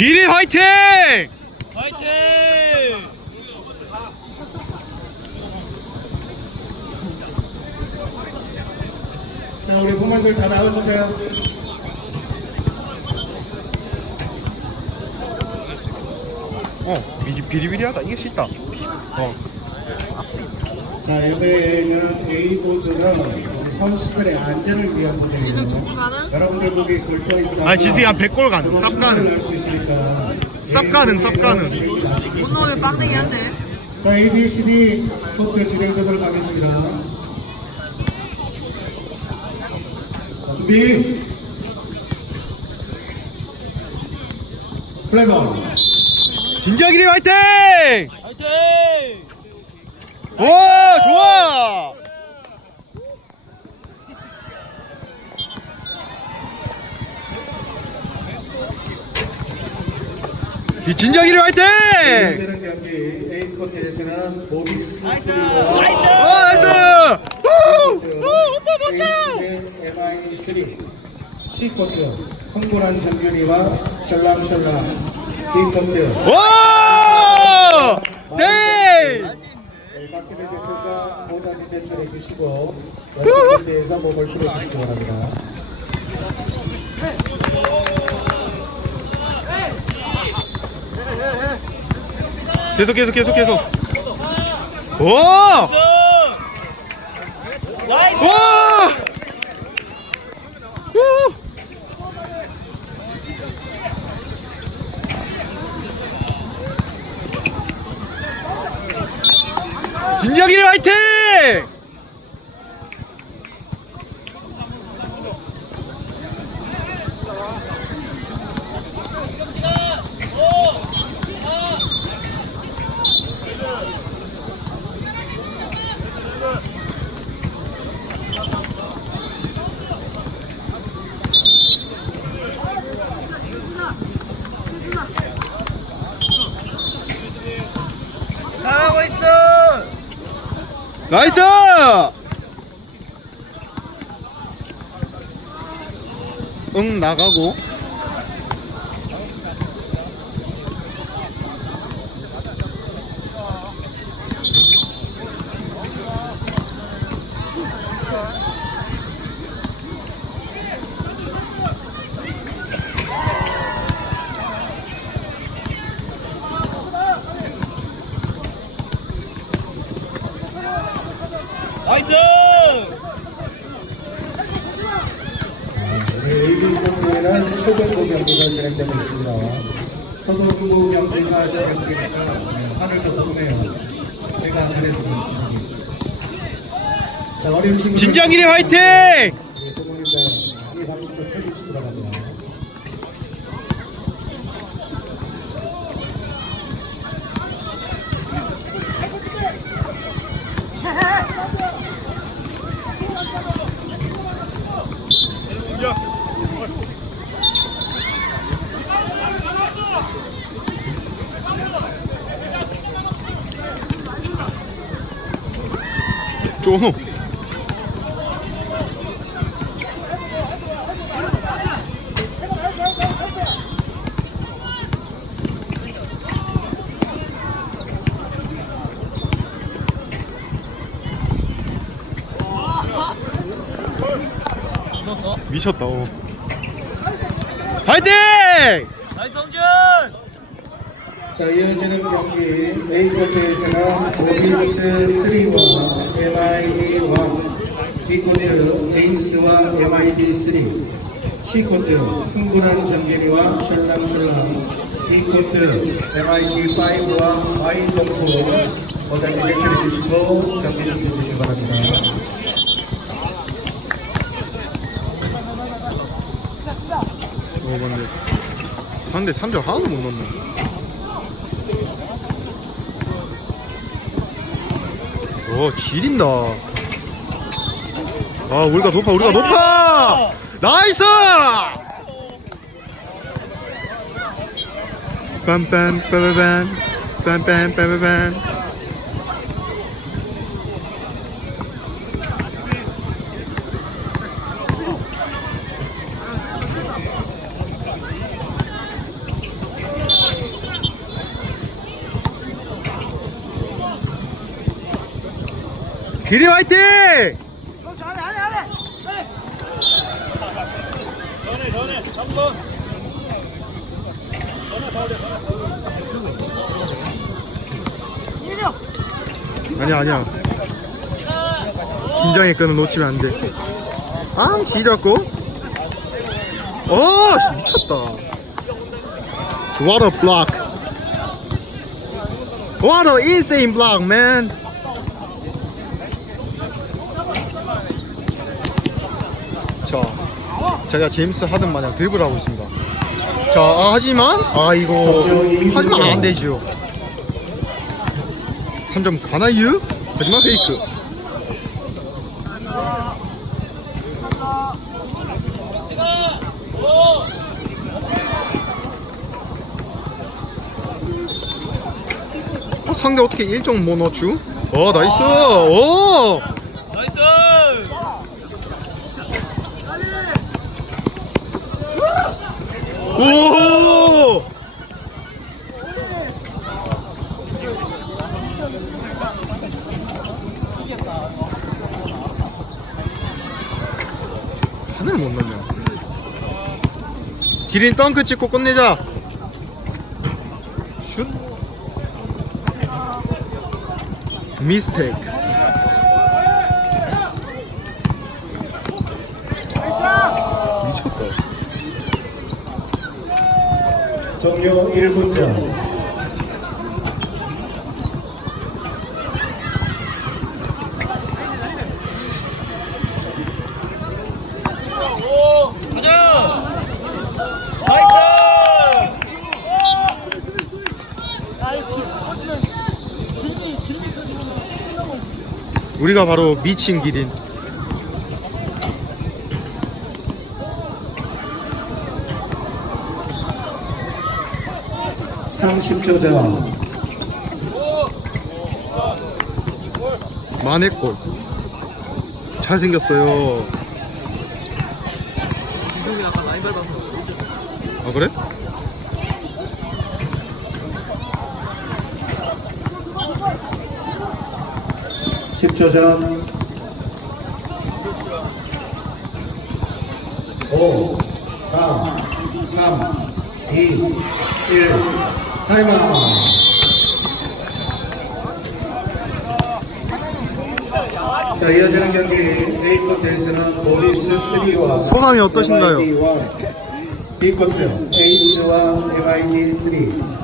길이 화이팅! 화이팅! 자, 우리 부모님들 다 나와주세요. 어, 비- 비리비리하다. 수 있다. 어. 자, 옆에는 A보드는 선수들의 안전을 위한 부분입니다. 여러분들 거기 걸쳐 있다. 아, 진짜 한 100골 가는. 쌉 가는. 쌉 가는, 쌉 가는. 오늘 빵댕이 한대. 자, ABCD 진행자들 가겠습니다. 자, 준비. 플레이버. 진지하기리 화이팅! 화이팅! 오, 좋아! 이 진지하기리 화이팅! 되는 경기 A 코트에서는 모비스 나이스! 오, 나이스! 우, 오빠 멋져! MI3 C 코트 흥분한 장면이와 셜랑셜랑 D 코트 오! 네! 박기대 대표가 모자지 제출해 주시고 대에서 몸을 풀어주시기 바랍니다. 계속 계속 계속 계속. 오! 나이스! 오! 우! 진지하기를 화이팅! 잘하고 있어! 나이스! 응 나가고 나이스! AB 코트에는 초등부 경기가 진행되고 있습니다. 초등부 경기가 진행되니까 하늘도 궁금해요. 제가 그래서 그렇습니다. 자, 어린 친구 진지하기를 화이팅! 부모님들 이 방식을 펴주시기 바랍니다. 쪼노 미쳤다 어. 화이팅! 자, 이어지는 경기 A 코트에서는 오비스 3와 MID1, B 코트 에이스와 MID3, C 코트 흥분한 정재미와 셜랑셜랑, D 코트 MID5와 Y 점프 모자기 제출해 주시고 경기 준비해 주시기 바랍니다. 어 근데 상대 3점 하나도 못 넣네 오 지린다. 아 우리가 높아 우리가 높아! 나이스! 빰빰 빠바밤. 빰빰 빠 기리 화이팅! 아니야 아니야. 긴장의 끈을 놓치면 안 돼. 아 지렸고. 어 씨, 미쳤다. What a block. What a insane block man 자 제가 제임스 하든 마냥 드리블 하고 있습니다. 자 아, 하지만 아 이거 하지만 안 되죠. 3점 가나유? 하지만 페이크. 어, 상대 어떻게 1점 못 넣었쥬? 어 나이스! 오 나이스! 오! 하늘 못 넣냐? 기린 덩크 찍고 끝내자. 슛. 미스테이크. 미쳤다. 종료 1분 전. 우리가 바로 미친 기린. 삼십 초 전. 만회골. 잘생겼어요. 이동이 아까 많이 밟아서 아 그래? 십초 전. 오, 사, 삼, 이, 일. 타임아웃. 자, 이어지는 경기 A코트에서는 보리스 3와 소감이 어떠신가요? B코트 에이스와 MIT 3